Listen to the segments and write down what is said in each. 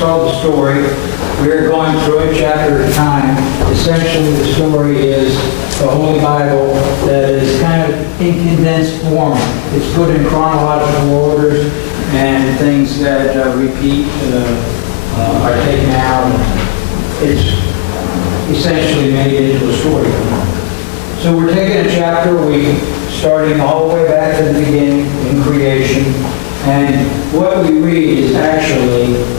called The Story. We're going through it chapter at a time. Essentially, the story is the Holy Bible that is kind of in condensed form. It's put in chronological orders, and things that repeat are taken out. It's essentially made into a story. So we're taking a chapter a week, starting all the way back to the beginning in creation. And what we read is actually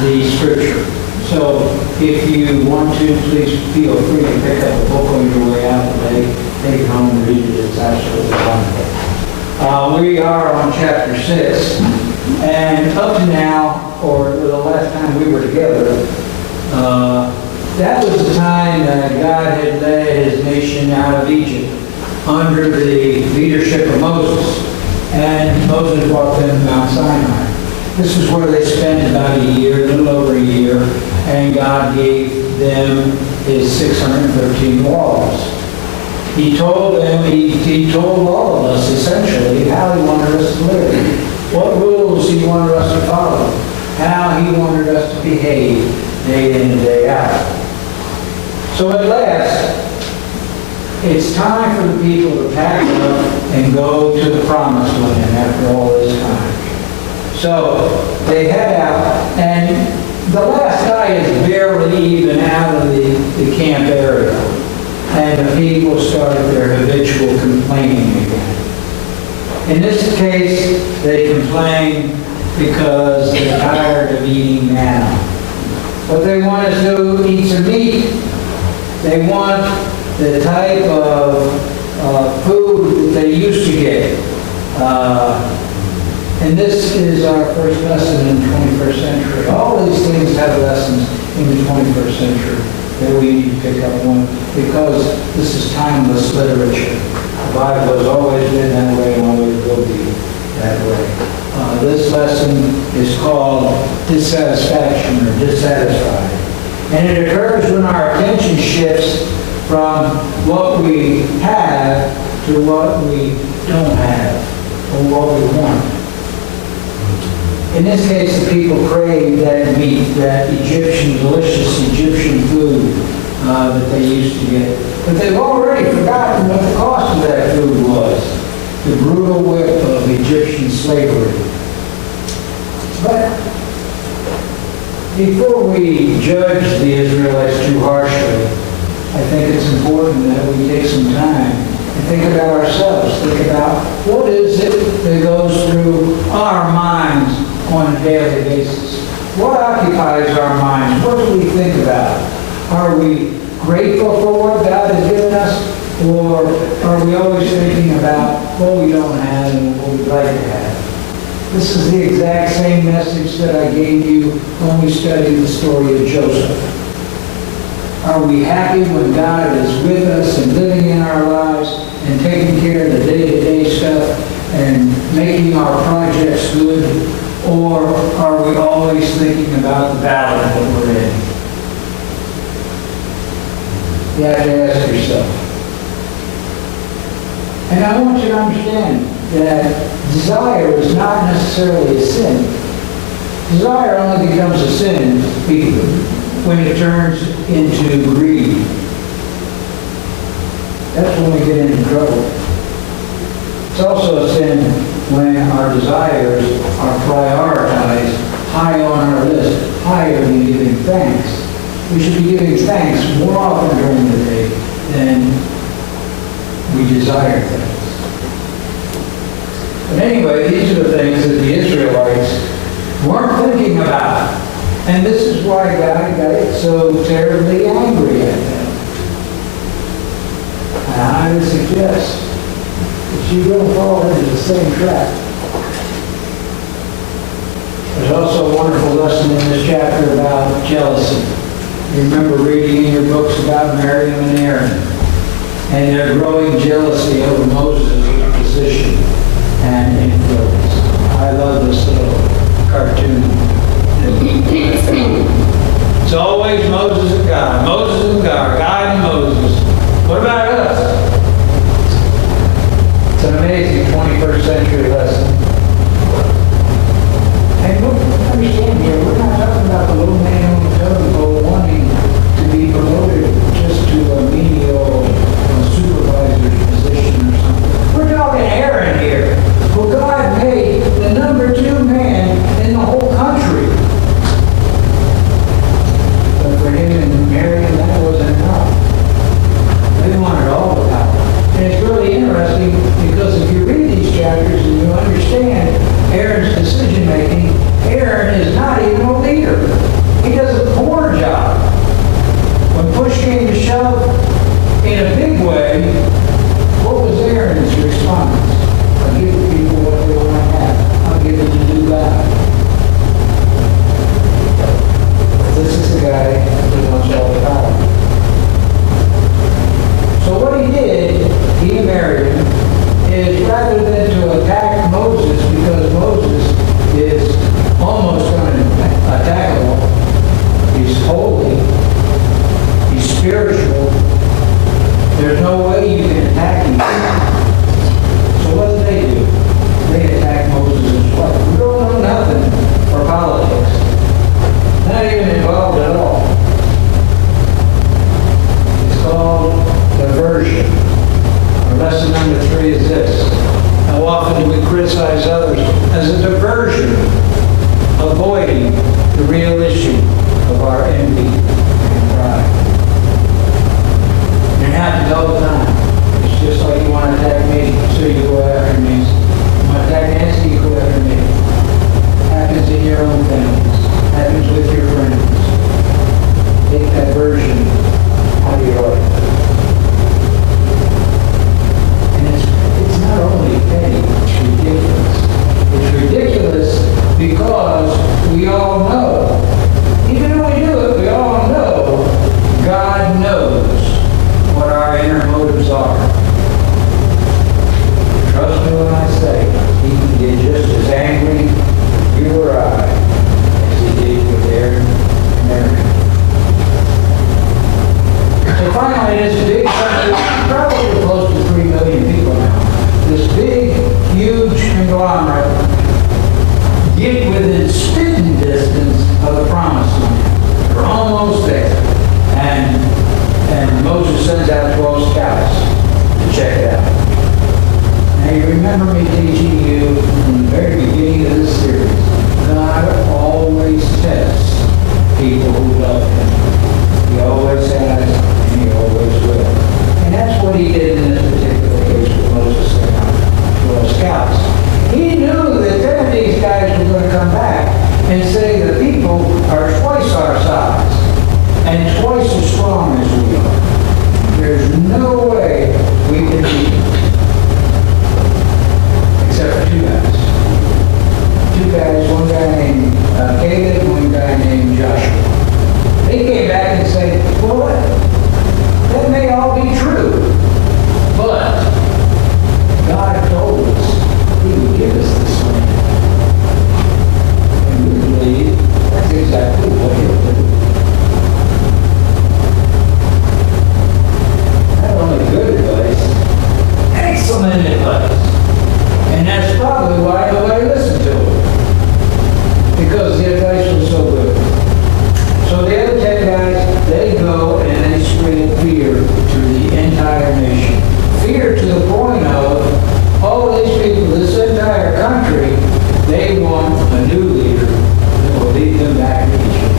the scripture. So if you want to, please feel free to pick up a book on your way out today. Take it home and read it. It's absolutely wonderful. We are on chapter 6. And up to now, or the last time we were together, that was the time that God had led his nation out of Egypt under the leadership of Moses. And Moses brought them to Mount Sinai. This is where they spent about a year, a little over a year, and God gave them his 613 laws. He told them, he told all of us essentially how he wanted us to live, what rules he wanted us to follow, how he wanted us to behave day in and day out. So at last, it's time for the people to pack up and go to the promised land after all this time. So they head out, and the last guy is barely even out of the camp area. And the people started their habitual complaining again. In this case, they complain because they're tired of eating manna. What they want is to eat some meat. They want the type of food that they used to get. And this is our first lesson in the 21st century. All these things have lessons in the 21st century that we need to pick up on because this is timeless literature. The Bible has always been that way and always will be that way. This lesson is called dissatisfaction or dissatisfied. And it occurs when our attention shifts from what we have to what we don't have or what we want. In this case, the people craved that meat, that delicious Egyptian food that they used to get. But they've already forgotten what the cost of that food was. The brutal whip of Egyptian slavery. But before we judge the Israelites too harshly, I think it's important that we take some time and think about ourselves. Think about what is it that goes through our minds on a daily basis. What occupies our minds? What do we think about? Are we grateful for what God has given us? Or are we always thinking about what we don't have and what we'd like to have? This is the exact same message that I gave you when we studied the story of Joseph. Are we happy when God is with us and living in our lives and taking care of the day-to-day stuff and making our projects good? Or are we always thinking about the valley that we're in? You have to ask yourself. And I want you to understand that desire is not necessarily a sin. Desire only becomes a sin when it turns into greed. That's when we get into trouble. It's also a sin when our desires are prioritized high on our list, higher than giving thanks. We should be giving thanks more often during the day than we desire things. But anyway, these are the things that the Israelites weren't thinking about. And this is why God got so terribly angry at them. And I would suggest that you don't fall into the same trap. There's also a wonderful lesson in this chapter about jealousy. You remember reading in your books about Miriam and Aaron and their growing jealousy over Moses' position and influence. I love this little cartoon. It's always Moses and God, Moses and God, God and Moses. What about us? It's an amazing 21st century lesson. And understand here, we're not we all know, even though we do it, we all know God knows what our inner motives are. Trust me when I say, he can get just as angry with you or I as he did with Aaron and Mary. So finally, this big country, probably close to 3 million people now, this big, huge conglomerate, get within spitting distance of the promised land. They're almost there. And Moses sends out 12 scouts to check it out. Now you remember me teaching you from the very beginning of this series, God always tests people who love him. He always has, and he always will. And that's what he did in this particular case with Moses sent out 12 scouts. He knew that 10 of these guys were going to come back and say the people are twice our size and twice as strong as we are. There's no way we can beat them. Except for two guys. Two guys, one guy named Caleb, one guy named Joshua. They came back and said, well, that may all be true, but God told us he would give us this land. And we believe that's exactly what he'll do. Not only good advice, excellent advice. And that's probably why nobody listened to him. Because the advice was so good. So the other 10 guys, they go and they spread fear to the entire nation. Fear to the point of all these people, this entire country, they want a new leader that will lead them back to Egypt.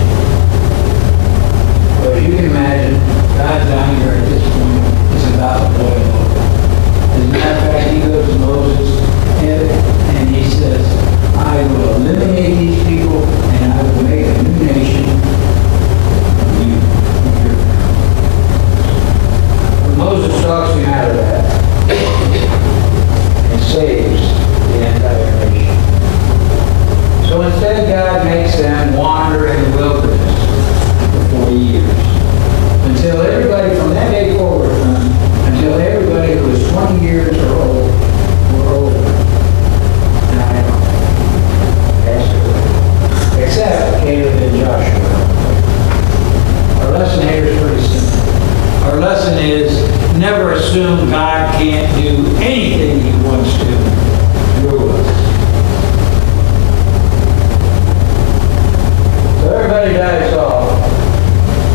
But as you can imagine, God's anger at this point is about to boil over. As a matter of fact, he goes to Moses and he says, I will eliminate these people and I will make a new nation of you. But Moses talks him out of that and saves the entire nation. So instead, God makes them wander in the wilderness for 40 years. Until everybody from that day forward, until everybody who was 20 years or old were older. Except Caleb and Joshua. Our lesson here is pretty simple. Our lesson is never assume God can't do anything he wants to through us. So everybody dies off,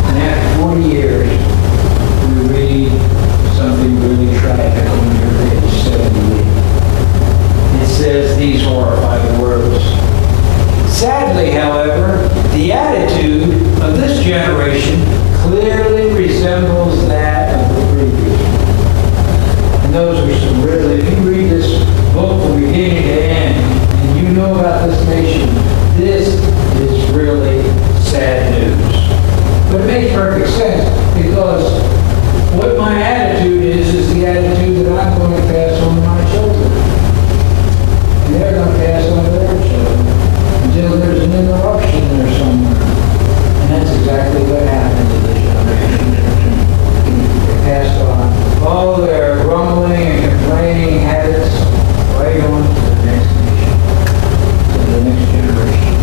and after 40 years, we read something really tragic on your page 78. It says these horrifying words. Sadly, however, the attitude of this generation clearly resembles that of the previous. And those are some really, if you read this book from beginning to end, and you know about this nation, this is really sad news. But it makes perfect sense, because what my attitude is the attitude that I'm going to pass on to my children. And they're going to pass on to their children. Until there's an interruption there somewhere. And that's exactly what happened to this generation. They passed on all their grumbling and complaining habits right on to the next nation, to the next generation.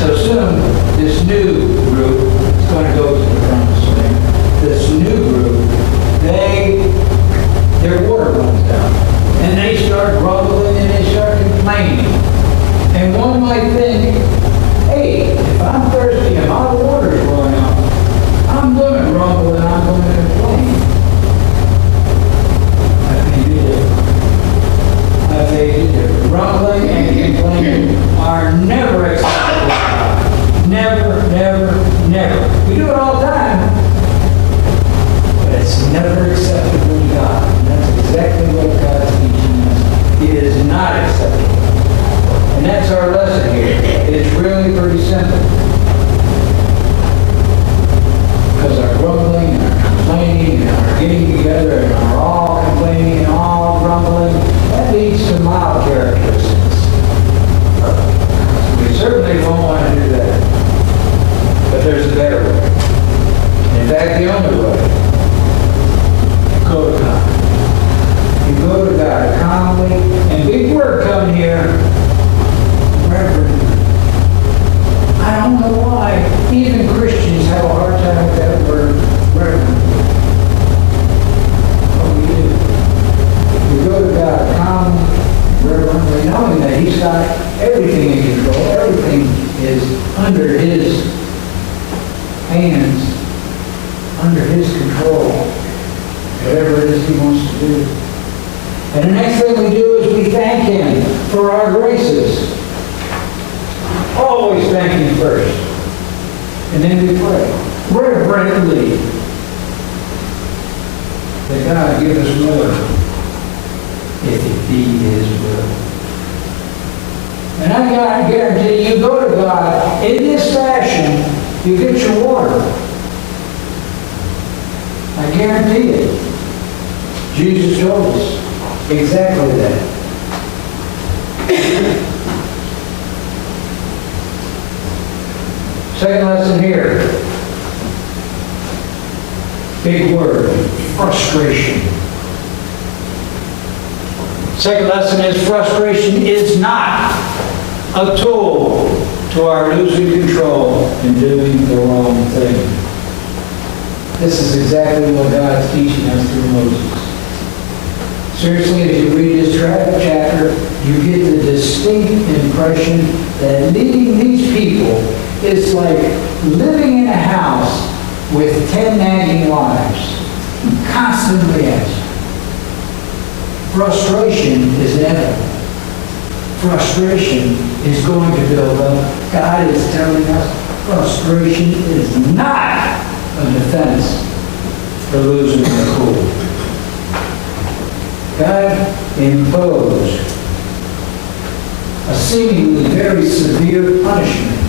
So soon, this new group is going to go to the promised land. This new group, their water runs out. And they start grumbling and they start complaining. And one might think, hey, if I'm thirsty and my water's running out, I'm going to grumble and I'm going to complain. I think it is. I think it is. Grumbling and complaining are never acceptable. Never, never, never. We do it all the time. But it's never acceptable to God. And that's exactly what God's teaching us. It is not acceptable. And that's our lesson here. It's really pretty simple. Because our grumbling and our complaining and our getting together and our all complaining and all grumbling, that leads to mild characteristics. everything in control. Everything is under His hands, under His control. Whatever it is He wants to do. And the next thing we do is we thank Him for our graces. Always thank Him first. And then we pray. Reverently. That God give us more, if it be His will. And I guarantee you go to God in this fashion, you get your water. I guarantee it. Jesus told us exactly that. Second lesson here. Big word. Frustration. Second lesson is frustration is not a tool to our losing control and doing the wrong thing. This is exactly what God's teaching us through Moses. Seriously, as you read this chapter, you get the distinct impression that leading these people is like living in a house with 10 nagging wives, constantly asking. Frustration is inevitable. Frustration is going to build up. God is telling us frustration is not a defense for losing the cool. God imposed a seemingly very severe punishment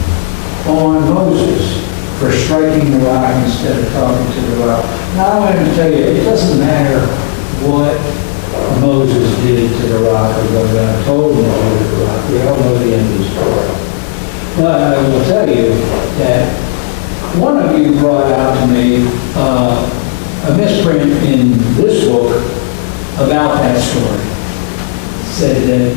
on Moses for striking the rock instead of talking to the rock. Now I want to tell you, it doesn't matter what Moses did to the rock or what God told him to do to the rock. We all know the end of the story. But I will tell you that one of you brought out to me a misprint in this book about that story. It said that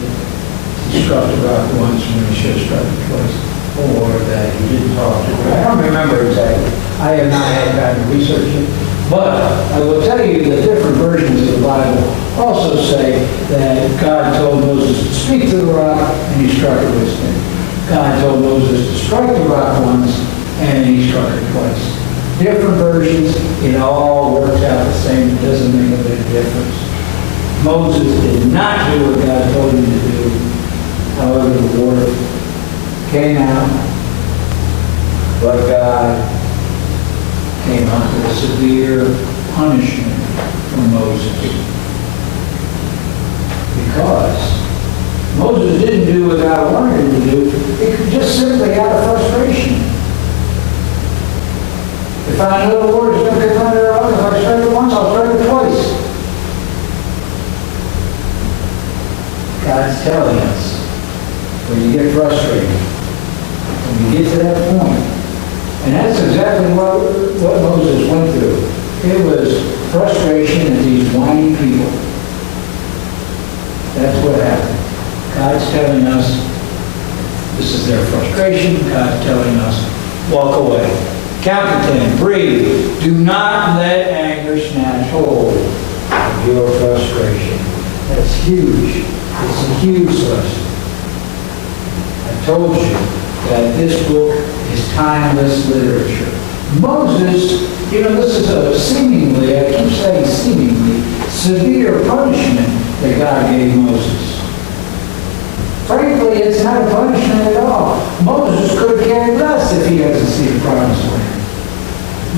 he struck the rock once when he should have struck it twice. Or that he didn't talk to her. I don't remember exactly. I have not had time to research it. But I will tell you that different versions of the Bible also say that God told Moses to speak to the rock and he struck it with his stick. God told Moses to strike the rock once and he struck it twice. Different versions, it all works out the same. It doesn't make a big difference. Moses did not do what God told him to do. However, the water came out, but God came out with a severe punishment for Moses. Because Moses didn't do what God wanted him to do, it was just simply out of frustration. If I know the Lord is going to come under our own, if I strike it once, I'll strike it twice. God's telling us, when you get frustrated, when you get to that point, and that's exactly what Moses went through. It was frustration at these whiny people. That's what happened. God's telling us, this is their frustration. God's telling us, walk away. Count to 10. Breathe. Do not let anger snatch hold of your frustration. That's huge. It's a huge lesson. I told you that this book is timeless literature. Moses, this is a seemingly, I keep saying seemingly, severe punishment that God gave Moses. Frankly, it's not a punishment at all. Moses could have cared less if he doesn't see the promised land.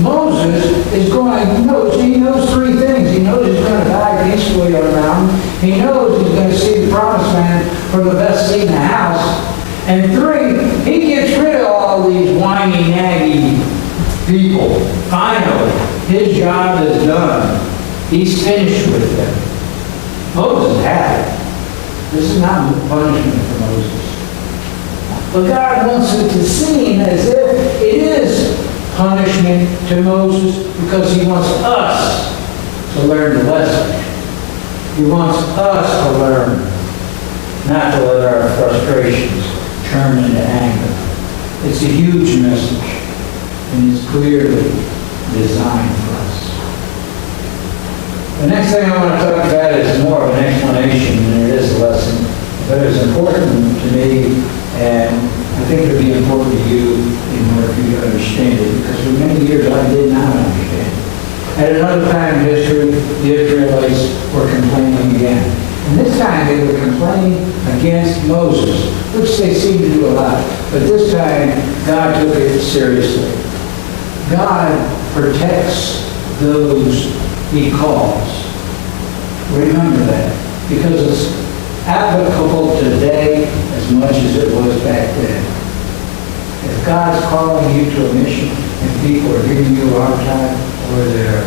Moses is he knows three things. He knows he's going to die peacefully on the mountain. He knows he's going to see the promised land for the best seat in the house. And three, he gets rid of all these whiny, naggy people. Finally, his job is done. He's finished with them. Moses had it. This is not punishment for Moses. But God wants it to seem as if it is punishment to Moses because he wants us to learn the lesson. He wants us to learn not to let our frustrations turn into anger. It's a huge message, and it's clearly designed for us. The next thing I want to talk about is more of an explanation than it is a lesson. But it's important to me, and I think it'll be important to you in order for you to understand it, because for many years I did not understand it. At another time in history, the Israelites were complaining again. And this time they were complaining against Moses, which they seem to do a lot. But this time, God took it seriously. God protects those He calls. Remember that, because it's applicable today as much as it was back then. If God's calling you to a mission and people are giving you a hard time, or they're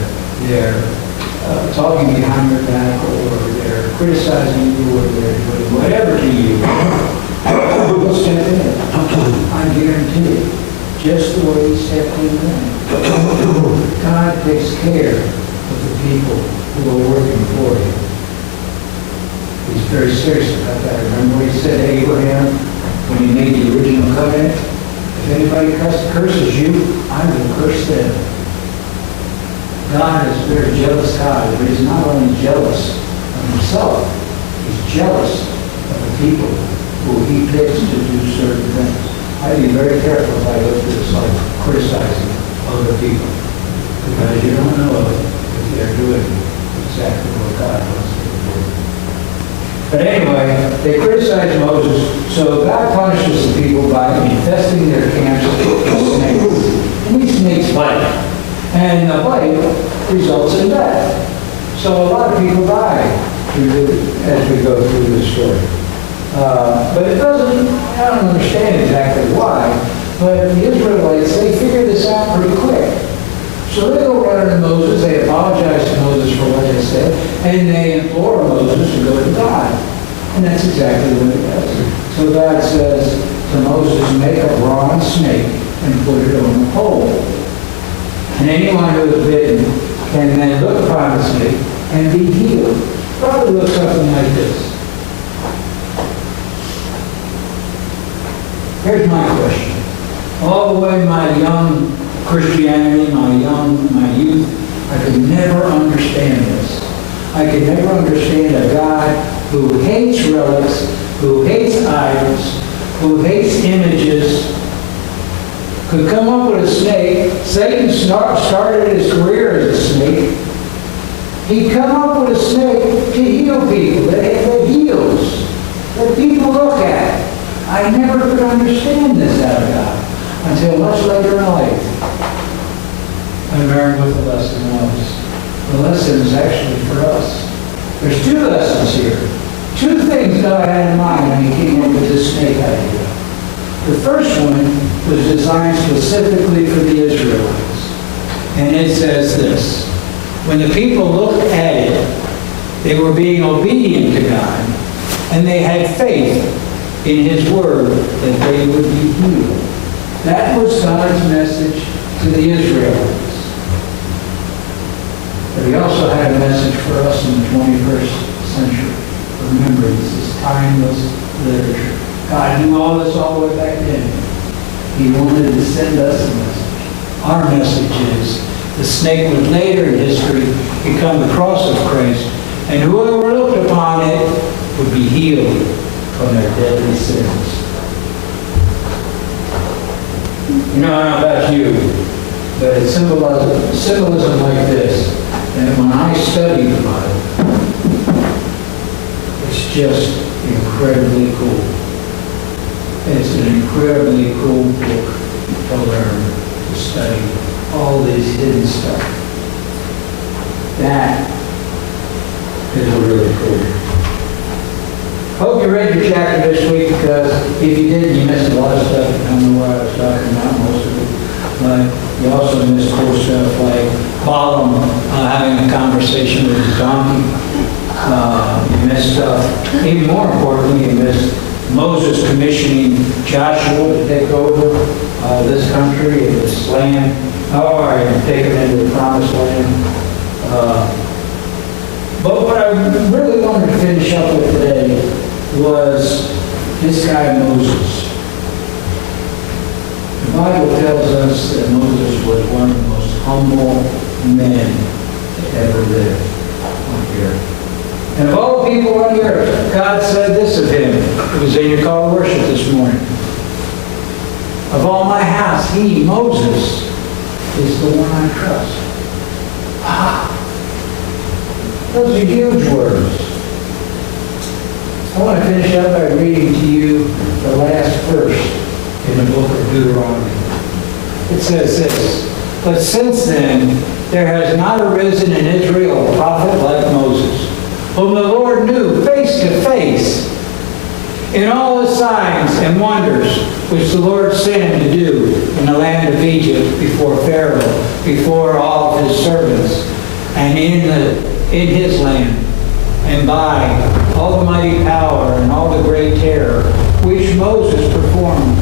talking behind your back, or they're criticizing you, or they're doing whatever to you, we'll step in. I guarantee it. Just the way He stepped in then. God takes care of the people who are working for Him. He's very serious about that. Remember what He said to Abraham when He made the original covenant? If anybody curses you, I will curse them. God is a very jealous God, but He's not only jealous of Himself, He's jealous of the people who He picks to do certain things. I'd be very careful if I go through this life criticizing other people, because you don't know if they're doing exactly what God wants them to do. But anyway, they criticized Moses, so God punishes the people by infesting their camps with snakes. And these snakes bite. And the bite results in death. So a lot of people die as we go through this story. But it doesn't, I don't understand exactly why, but the Israelites, they figure this out pretty quick. So they go running to Moses, they apologize to Moses for what they said, and they implore Moses to go to God. And that's exactly what it does. So God says to Moses, make a bronze snake and put it on the pole. And anyone who is bitten can then look upon the snake and be healed. Probably looks something like this. Here's my question. All the way my young Christianity, my youth, I could never understand this. I could never understand a God who hates relics, who hates idols, who hates images, could come up with a snake. Satan started his career as a snake. He'd come up with a snake to heal people, that heals, that people look at. I never could understand this out of God until much later in life. I learned what the lesson was. The lesson is actually for us. There's two lessons here. Two things God had in mind when He came up with this snake idea. The first one was designed specifically for the Israelites. And it says this: when the people looked at it, they were being obedient to God, and they had faith in His word that they would be healed. That was God's message to the Israelites. But He also had a message for us in the 21st century. Remember, this is timeless literature. God knew all this all the way back then. He wanted to send us a message. Our message is the snake would later in history become the cross of Christ, and whoever looked upon it would be healed from their deadly sins. You know, I don't know about you, but it's symbolism like this, that when I study the Bible, it's just incredibly cool. It's an incredibly cool book to learn, to study all this hidden stuff. That is really cool. Hope you read your chapter this week, because if you didn't, you missed a lot of stuff. I don't know what I was talking about, most of it. But you also missed cool stuff like Balaam having a conversation with his donkey. You missed stuff. Even more importantly, you missed Moses commissioning Joshua to take over this country, this land, and take it into the promised land. But what I really wanted to finish up with today was this guy Moses. The Bible tells us that Moses was one of the most humble men to ever live on the earth. And of all the people on the earth, God said this of him. It was in your call to worship this morning. Of all my house, he, Moses, is the one I trust. Ah, those are huge words. I want to finish up by reading to you the last verse in the book of Deuteronomy. It says this, "But since then, there has not arisen in Israel a prophet like Moses, whom the Lord knew face to face, in all the signs and wonders which the Lord sent him to do in the land of Egypt before Pharaoh, before all of his servants, and in his land, and by all the mighty power and all the great terror which Moses performed